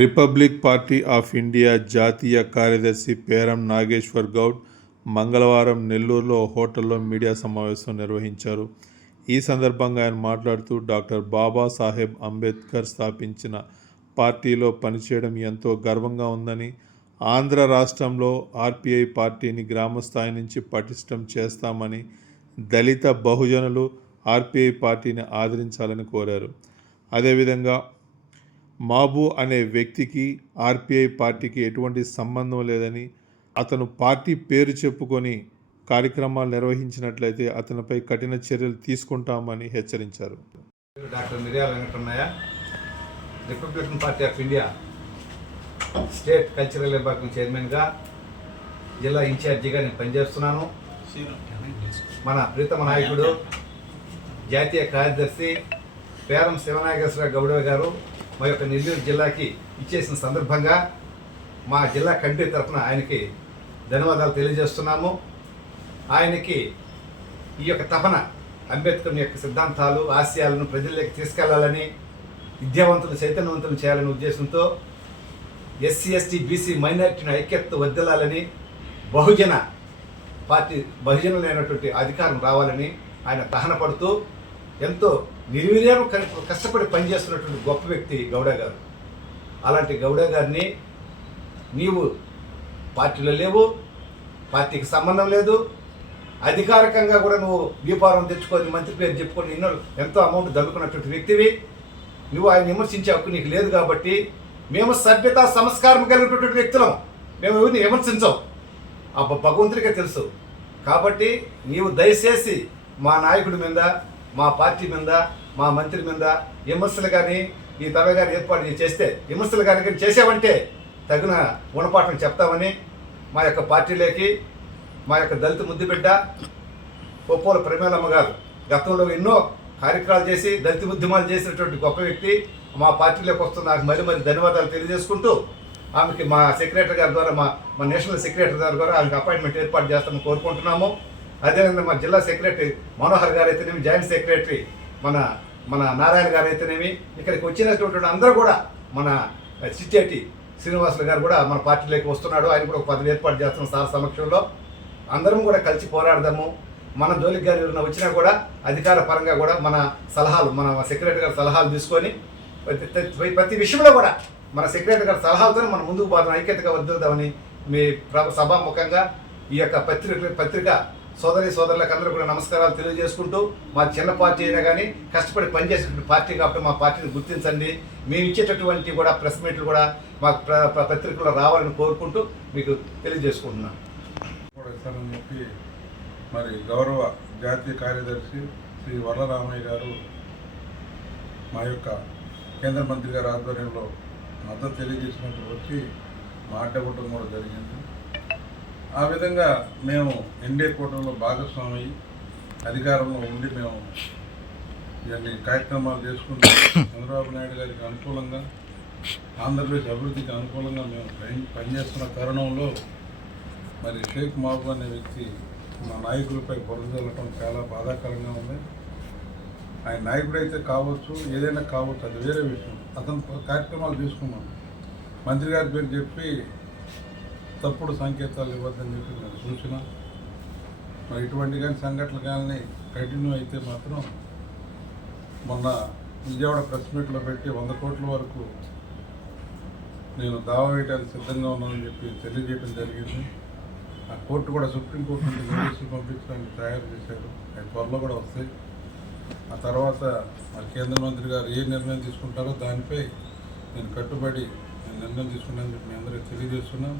Republic party of India జాతీయ కార్యదర్శి పేరం నాగేశ్వర్ గౌడ్ మంగళవారం నెల్లూరులో హోటల్లో మీడియా సమావేశం నిర్వహించారు. ఈ సందర్భంగా ఆయన మాట్లాడుతూ డాక్టర్ బాబాసాహెబ్ అంబేద్కర్ స్థాపించిన పార్టీలో పనిచేయడం ఎంతో గర్వంగా ఉందని ఆంధ్ర రాష్ట్రంలో ఆర్పిఐ పార్టీని గ్రామ స్థాయి నుంచి పటిష్టం చేస్తామని దళిత బహుజనులు ఆర్పిఐ పార్టీని ఆదరించాలని కోరారు. అదేవిధంగా మాబు అనే వ్యక్తికి ఆర్పిఐ పార్టీకి ఎటువంటి సంబంధం లేదని అతను పార్టీ పేరు చెప్పుకొని కార్యక్రమాలు నిర్వహించినట్లయితే అతనిపై కఠిన చర్యలు తీసుకుంటామని హెచ్చరించారు. Doctor Miryala Venkataramaiah Republican Party of India state cultural విభాగం చైర్మన్గా జిల్లా ఇన్ఛార్జిగా నేను పనిచేస్తున్నాను. మన ప్రీతమ నాయకుడు జాతీయ కార్యదర్శి పేరం శివనాగేశ్వర గౌడవ గారు మా యొక్క నెల్లూరు జిల్లాకి ఇచ్చేసిన సందర్భంగా మా జిల్లా కమిటీ తరఫున ఆయనకి ధన్యవాదాలు తెలియజేస్తున్నాము. ఆయనకి ఈ యొక్క తపన అంబేద్కర్ యొక్క సిద్ధాంతాలు ఆశయాలను ప్రజల్లోకి తీసుకెళ్ళాలని విద్యావంతులు చైతన్యవంతులు చేయాలనే ఉద్దేశంతో ఎస్సీ ఎస్టీ బీసీ మైనార్టీని ఐక్యత వద్దలాలని బహుజన పార్టీ బహుజనులైనటువంటి అధికారం రావాలని ఆయన తహన పడుతూ ఎంతో నిర్వీర్యం కష్టపడి పనిచేస్తున్నటువంటి గొప్ప వ్యక్తి గౌడ గారు. అలాంటి గౌడ గారిని నీవు పార్టీలో లేవు పార్టీకి సంబంధం లేదు అధికారికంగా కూడా నువ్వు వ్యాపారం తెచ్చుకొని మంత్రి పేరు చెప్పుకొని ఎన్నో ఎంతో అమౌంట్ దమ్ముకున్నటువంటి వ్యక్తివి. నువ్వు ఆయన విమర్శించే హక్కు నీకు లేదు కాబట్టి మేము సభ్యత సంస్కారం కలిగినటువంటి వ్యక్తులం. మేము ఎవరిని విమర్శించం. ఆ భగవంతుడికే తెలుసు. కాబట్టి నీవు దయచేసి మా నాయకుడి మీద మా పార్టీ మీద మా మంత్రి మీద విమర్శలు కానీ ఈ తర గారు ఏర్పాటు చేస్తే విమర్శలు కానీ కానీ చేసావంటే తగిన గుణపాఠం చెప్తామని మా యొక్క పార్టీలోకి మా యొక్క దళిత ముద్దుబిడ్డ ఒప్పోల ప్రమేలమ్మ గారు గతంలో ఎన్నో కార్యక్రమాలు చేసి దళిత ఉద్యమాలు చేసినటువంటి గొప్ప వ్యక్తి. మా పార్టీలోకి వస్తున్న నాకు మరి మరి ధన్యవాదాలు తెలియజేసుకుంటూ ఆమెకి మా సెక్రటరీ గారి ద్వారా మా మా నేషనల్ సెక్రటరీ గారి ద్వారా ఆమెకి అపాయింట్మెంట్ ఏర్పాటు చేస్తామని కోరుకుంటున్నాము. అదేవిధంగా మన జిల్లా సెక్రటరీ మనోహర్ గారు అయితేనేమి జాయింట్ సెక్రటరీ మన మన నారాయణ గారు అయితేనేమి ఇక్కడికి వచ్చినటువంటి అందరూ కూడా మన సిటీఐటి శ్రీనివాసులు గారు కూడా మన పార్టీలోకి వస్తున్నాడు. ఆయన కూడా ఒక పదవి ఏర్పాటు చేస్తున్నాం సార్ సమక్షంలో. అందరం కూడా కలిసి పోరాడదాము. మన జోలికి గారు ఎవరైనా వచ్చినా కూడా అధికార పరంగా కూడా మన సలహాలు మన సెక్రటరీ గారి సలహాలు తీసుకొని ప్రతి ప్రతి- విషయంలో కూడా మన సెక్రటరీ గారి సలహాలతో మనం ముందుకు పోతాం ఐక్యతగా వద్దామని మీ ప్ర- సభాముఖంగా ఈ యొక్క పత్రిక పత్రిక సోదరి సోదరులకు అందరూ కూడా నమస్కారాలు తెలియజేసుకుంటూ మా చిన్న పార్టీ అయినా కానీ కష్టపడి పనిచేసేటువంటి పార్టీ కాబట్టి మా పార్టీని గుర్తించండి. మేము ఇచ్చేటటువంటి కూడా ప్రెస్ మీట్లు కూడా మా ప్ర- ప్ర- పత్రికలో రావాలని కోరుకుంటూ మీకు తెలియజేసుకుంటున్నాను. చెప్పి మరి గౌరవ జాతీయ కార్యదర్శి శ్రీ వరలరామయ్య గారు మా యొక్క కేంద్ర మంత్రి గారి ఆధ్వర్యంలో మద్దతు తెలియజేసినట్టు వచ్చి మాట్లాడటం కూడా జరిగింది. ఆ విధంగా మేము ఎన్డీఏ కూటమిలో భాగస్వామి అధికారంలో ఉండి మేము ఇవన్నీ కార్యక్రమాలు చేసుకుంటూ చంద్రబాబు నాయుడు గారికి అనుకూలంగా ఆంధ్రప్రదేశ్ అభివృద్ధికి అనుకూలంగా మేము పని- పనిచేస్తున్న తరుణంలో మరి షేక్ మహబూబ్ అనే వ్యక్తి మా నాయకులపై బురద చాలా బాధాకరంగా ఉంది. ఆయన నాయకుడైతే కావచ్చు ఏదైనా కావచ్చు అది వేరే విషయం. అతను కార్యక్రమాలు తీసుకున్నాం మంత్రి గారి పేరు చెప్పి తప్పుడు సంకేతాలు ఇవ్వద్దని చెప్పి నేను సూచన మరి ఇటువంటి కానీ సంఘటనలు కానీ కంటిన్యూ అయితే మాత్రం మొన్న విజయవాడ ప్రెస్ మీట్లో పెట్టి వంద కోట్ల వరకు నేను దావా వేయడానికి సిద్ధంగా ఉన్నానని చెప్పి తెలియజేయడం జరిగింది. ఆ కోర్టు కూడా సుప్రీంకోర్టు నుండి నోటీసులు పంపించడానికి తయారు చేశారు. అవి త్వరలో కూడా వస్తాయి. ఆ తర్వాత మరి కేంద్ర మంత్రి గారు ఏ నిర్ణయం తీసుకుంటారో దానిపై నేను కట్టుబడి నేను నిర్ణయం తీసుకున్నాను చెప్పి మీ అందరికీ తెలియజేస్తున్నాం